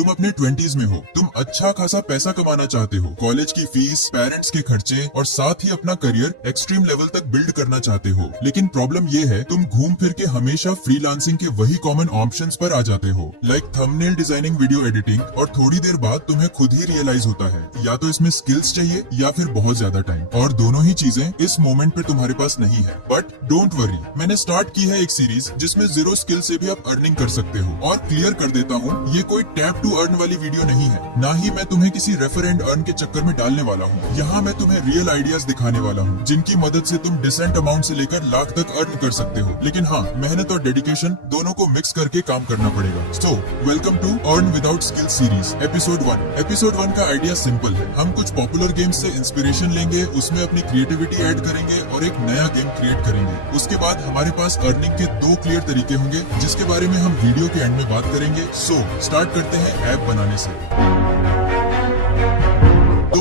तुम अपने 20s में हो, तुम अच्छा खासा पैसा कमाना चाहते हो, कॉलेज की फीस, पेरेंट्स के खर्चे और साथ ही अपना करियर एक्सट्रीम लेवल तक बिल्ड करना चाहते हो। लेकिन प्रॉब्लम ये है, तुम घूम फिर के हमेशा फ्रीलांसिंग के वही कॉमन ऑप्शंस पर आ जाते हो, like thumbnail designing, video editing, और थोड़ी देर बाद तुम्हें खुद ही रियलाइज होता है या तो इसमें स्किल्स चाहिए या फिर बहुत ज्यादा टाइम, और दोनों ही चीजें इस मोमेंट पे तुम्हारे पास नहीं है। बट डोंट वरी, मैंने स्टार्ट की है एक सीरीज जिसमें जीरो स्किल से भी आप अर्निंग कर सकते हो। और क्लियर कर देता हूँ, ये कोई टैप टू अर्न वाली वीडियो नहीं है, ना ही मैं तुम्हें किसी रेफर एंड अर्न के चक्कर में डालने वाला हूँ। यहाँ मैं तुम्हें रियल आइडियाज दिखाने वाला हूँ जिनकी मदद से तुम डिसेंट अमाउंट से लेकर लाख तक अर्न कर सकते हो। लेकिन हाँ, मेहनत और डेडिकेशन दोनों को मिक्स करके काम करना पड़ेगा। So welcome to earn without skill series episode 1। Episode 1 का आइडिया सिंपल है, हम कुछ पॉपुलर गेम्स से इंस्पिरेशन लेंगे, उसमें अपनी क्रिएटिविटी ऐड करेंगे और एक नया गेम क्रिएट करेंगे। उसके बाद हमारे पास अर्निंग के 2 क्लियर तरीके होंगे जिसके बारे में हम वीडियो के एंड में बात करेंगे। सो स्टार्ट करते हैं ऐप बनाने से।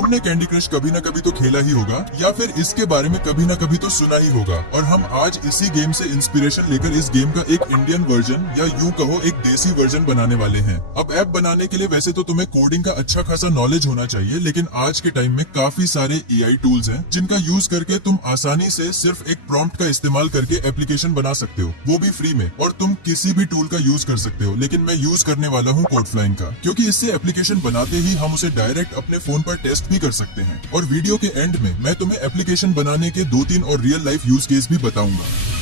तुमने कैंडी क्रश कभी ना कभी तो खेला ही होगा या फिर इसके बारे में कभी ना कभी तो सुना ही होगा, और हम आज इसी गेम से इंस्पिरेशन लेकर इस गेम का एक इंडियन वर्जन या यूं कहो एक देसी वर्जन बनाने वाले हैं। अब ऐप बनाने के लिए वैसे तो तुम्हें कोडिंग का अच्छा खासा नॉलेज होना चाहिए, लेकिन आज के टाइम में काफी सारे एआई टूल्स हैं जिनका यूज करके तुम आसानी से सिर्फ एक प्रॉम्प्ट का इस्तेमाल करके एप्लीकेशन बना सकते हो, वो भी फ्री में, और तुम किसी भी टूल का यूज कर सकते हो। लेकिन मैं यूज करने वाला हूँ कोडफ्लाइन का, क्योंकि इससे एप्लीकेशन बनाते ही हम उसे डायरेक्ट अपने फोन पर टेस्ट भी कर सकते हैं। और वीडियो के एंड में मैं तुम्हें एप्लीकेशन बनाने के 2-3 और रियल लाइफ यूज केस भी बताऊंगा।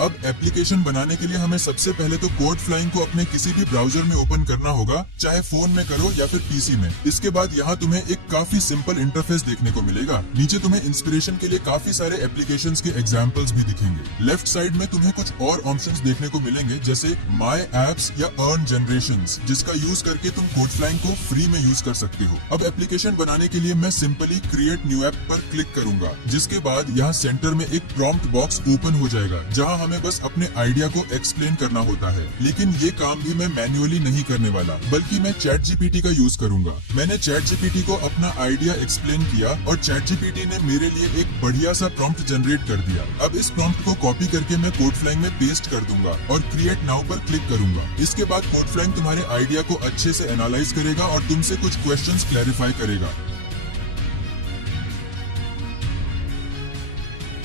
अब एप्लीकेशन बनाने के लिए हमें सबसे पहले तो कोडफ्लाइन को अपने किसी भी ब्राउजर में ओपन करना होगा, चाहे फोन में करो या फिर पीसी में। इसके बाद यहाँ तुम्हें एक काफी सिंपल इंटरफेस देखने को मिलेगा। नीचे तुम्हें इंस्पिरेशन के लिए काफी सारे एप्लीकेशंस के एग्जांपल्स भी दिखेंगे। लेफ्ट साइड में तुम्हें कुछ और ऑप्शंस देखने को मिलेंगे, जैसे माई एप्स या अर्न जनरेशंस, जिसका यूज करके तुम कोडफ्लाइन को फ्री में यूज कर सकते हो। अब एप्लीकेशन बनाने के लिए मैं सिंपली क्रिएट न्यू ऐप पर क्लिक करूंगा, जिसके बाद यहाँ सेंटर में एक प्रॉम्प्ट बॉक्स ओपन हो जाएगा जहाँ हमें बस अपने आइडिया को एक्सप्लेन करना होता है। लेकिन ये काम भी मैं मैन्युअली नहीं करने वाला, बल्कि मैं चैट जीपीटी का यूज करूंगा। मैंने चैट जीपीटी को अपना आइडिया एक्सप्लेन किया और चैट जीपीटी ने मेरे लिए एक बढ़िया सा प्रॉम्प्ट जनरेट कर दिया। अब इस प्रॉम्प्ट को कॉपी करके मैं कोडफ्लाइन में पेस्ट कर दूंगा और क्रिएट नाउ पर क्लिक करूंगा। इसके बाद कोडफ्लाइन तुम्हारे आइडिया को अच्छे से एनालाइज करेगा और तुमसे कुछ क्वेश्चंस क्लैरिफाई करेगा।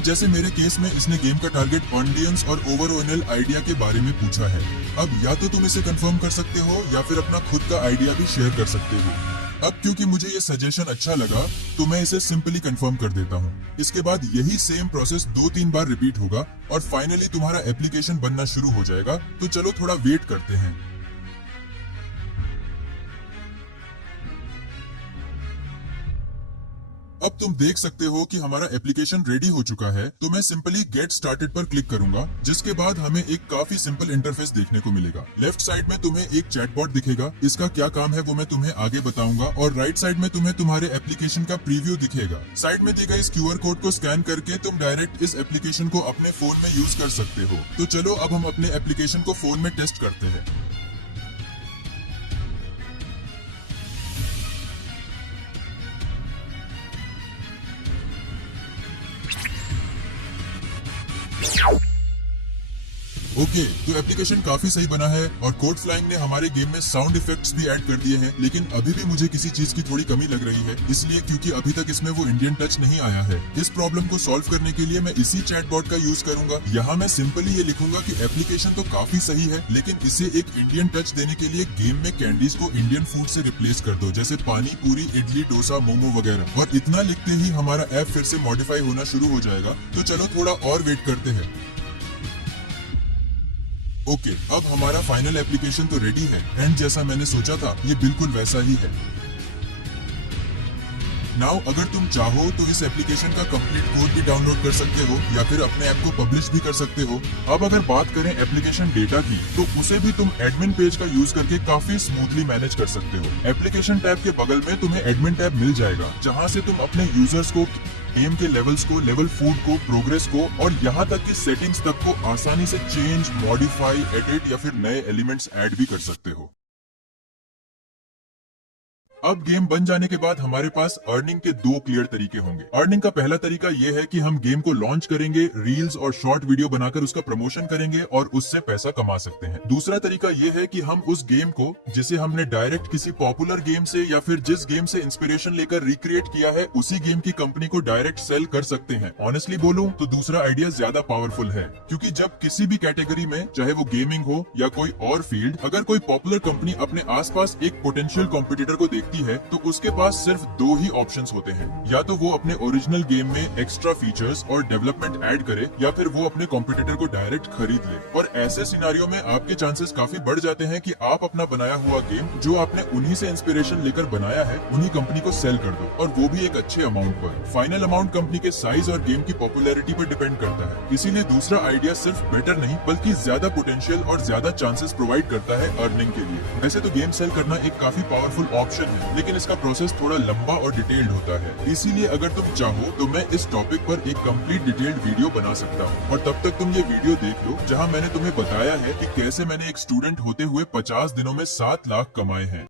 जैसे मेरे केस में इसने गेम का टारगेट ऑडियंस और ओवरऑल आइडिया के बारे में पूछा है। अब या तो तुम इसे कंफर्म कर सकते हो या फिर अपना खुद का आइडिया भी शेयर कर सकते हो। अब क्योंकि मुझे ये सजेशन अच्छा लगा तो मैं इसे सिंपली कंफर्म कर देता हूँ। इसके बाद यही सेम प्रोसेस 2-3 बार रिपीट होगा और फाइनली तुम्हारा एप्लीकेशन बनना शुरू हो जाएगा। तो चलो थोड़ा वेट करते हैं। अब तुम देख सकते हो कि हमारा एप्लीकेशन रेडी हो चुका है। तो मैं सिंपली गेट स्टार्टेड पर क्लिक करूंगा, जिसके बाद हमें एक काफी सिंपल इंटरफेस देखने को मिलेगा। लेफ्ट साइड में तुम्हें एक चैटबॉट दिखेगा, इसका क्या काम है वो मैं तुम्हें आगे बताऊंगा। और राइट साइड में तुम्हें तुम्हारे एप्लीकेशन का प्रीव्यू दिखेगा। साइड में दी गई इस QR कोड को स्कैन करके तुम डायरेक्ट इस एप्लीकेशन को अपने फोन में यूज कर सकते हो। तो चलो अब हम अपने एप्लीकेशन को फोन में टेस्ट करते हैं। ओके, तो एप्लीकेशन काफी सही बना है और कोडफ्लाइन ने हमारे गेम में साउंड इफेक्ट्स भी ऐड कर दिए हैं। लेकिन अभी भी मुझे किसी चीज की थोड़ी कमी लग रही है, इसलिए क्योंकि अभी तक इसमें वो इंडियन टच नहीं आया है। इस प्रॉब्लम को सॉल्व करने के लिए मैं इसी चैटबॉट का यूज करूंगा। यहाँ मैं सिंपली ये लिखूंगा कि एप्लीकेशन तो काफी सही है, लेकिन इसे एक इंडियन टच देने के लिए गेम में कैंडीज को इंडियन फूड से रिप्लेस कर दो, जैसे पानी पूरी, इडली, डोसा, मोमो वगैरह। और इतना लिखते ही हमारा ऐप फिर से मॉडिफाई होना शुरू हो जाएगा। तो चलो थोड़ा और वेट करते हैं। ओके, अब हमारा फाइनल एप्लीकेशन तो रेडी है एंड जैसा मैंने सोचा था ये बिल्कुल वैसा ही है। नाउ अगर तुम चाहो तो इस एप्लीकेशन का कंप्लीट कोड भी डाउनलोड कर सकते हो या फिर अपने ऐप को पब्लिश भी कर सकते हो। अब अगर बात करें एप्लीकेशन डेटा की, तो उसे भी तुम एडमिन पेज का यूज करके काफी स्मूथली मैनेज कर सकते हो। एप्लीकेशन टैब के बगल में तुम्हें एडमिन टैब मिल जाएगा, जहां से तुम अपने यूजर्स को, गेम के लेवल्स को, लेवल फूड को, प्रोग्रेस को और यहाँ तक कि सेटिंग्स तक को आसानी से चेंज, मॉडिफाई, एडिट या फिर नए एलिमेंट्स ऐड भी कर सकते हो। अब गेम बन जाने के बाद हमारे पास अर्निंग के दो क्लियर तरीके होंगे। अर्निंग का पहला तरीका ये है कि हम गेम को लॉन्च करेंगे, रील्स और शॉर्ट वीडियो बनाकर उसका प्रमोशन करेंगे और उससे पैसा कमा सकते हैं। दूसरा तरीका ये है कि हम उस गेम को, जिसे हमने डायरेक्ट किसी पॉपुलर गेम से या फिर जिस गेम से इंस्पिरेशन लेकर रिक्रिएट किया है, उसी गेम की कंपनी को डायरेक्ट सेल कर सकते हैं। ऑनेस्टली बोलूं तो दूसरा आइडिया ज्यादा पावरफुल है, क्योंकि जब किसी भी कैटेगरी में, चाहे वो गेमिंग हो या कोई और फील्ड, अगर कोई पॉपुलर कंपनी अपने आसपास एक पोटेंशियल कॉम्पिटिटर को देखती है तो उसके पास सिर्फ दो ही ऑप्शंस होते हैं। या तो वो अपने ओरिजिनल गेम में एक्स्ट्रा फीचर्स और डेवलपमेंट ऐड करे, या फिर वो अपने कॉम्पिटिटर को डायरेक्ट खरीद ले। और ऐसे सिनारियों में आपके चांसेस काफी बढ़ जाते हैं कि आप अपना बनाया हुआ गेम, जो आपने उन्हीं से इंस्पिरेशन लेकर बनाया है, उन्हीं कंपनी को सेल कर दो, और वो भी एक अच्छे अमाउंट पर। फाइनल अमाउंट कंपनी के साइज और गेम की पॉपुलैरिटी पर डिपेंड करता है। इसीलिए दूसरा आइडिया सिर्फ बेटर नहीं बल्कि ज्यादा पोटेंशियल और ज्यादा चांसेस प्रोवाइड करता है अर्निंग के लिए। वैसे तो गेम सेल करना एक काफी पावरफुल ऑप्शन है, लेकिन इसका प्रोसेस थोड़ा लंबा और डिटेल्ड होता है। इसीलिए अगर तुम चाहो तो मैं इस टॉपिक पर एक कंप्लीट डिटेल्ड वीडियो बना सकता हूँ, और तब तक तुम ये वीडियो देख लो जहाँ मैंने तुम्हें बताया है कि कैसे मैंने एक स्टूडेंट होते हुए 50 दिनों में 7 लाख कमाए हैं।